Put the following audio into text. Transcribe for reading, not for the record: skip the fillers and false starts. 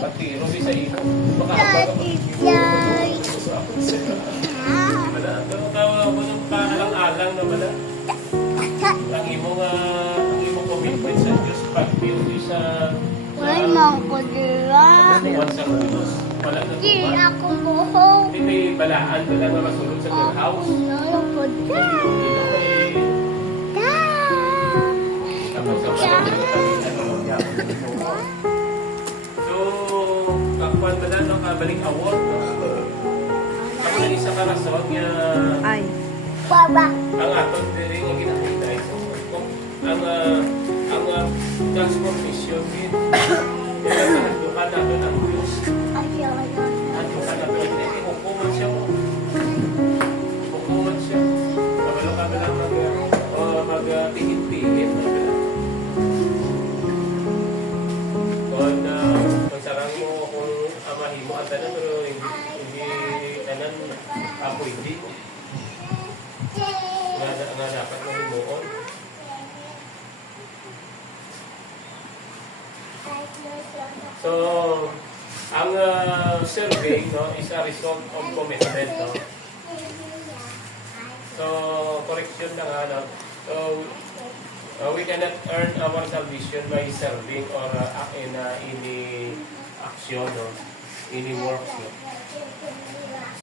Patiro sa imo. Baka wala. Pero tawa ko ng panalang-alang na wala. Ang imong commitment sa Diyos pag-beauty sa Why mo ko dira? sa Diyos. Wala na Di tuman. ako buhok. Hindi may balaan ka lang na masulod sa your house. Ano ko dira? Ilo may kapag sa So, kakuan ba na kabaling award? Ako na isa ka rason nga Ay. Baba. ang aton diri nga ginakita ito. Ang transformation din. Kaya nagduka na ito ng Diyos. Ayaw na. Nagduka na ito. Hindi, hukuman siya mo. Hukuman siya. Kabalo ka lang mag-pihit-pihit. Kung magsarang mo kung amahimo ang tanan, pero hindi tanan ako hindi. Nga dapat mo himuon. So, ang survey no, is a result of commitment. No? So, correction lang ano. So, we cannot earn our salvation by serving or in any action, no? Any works. No?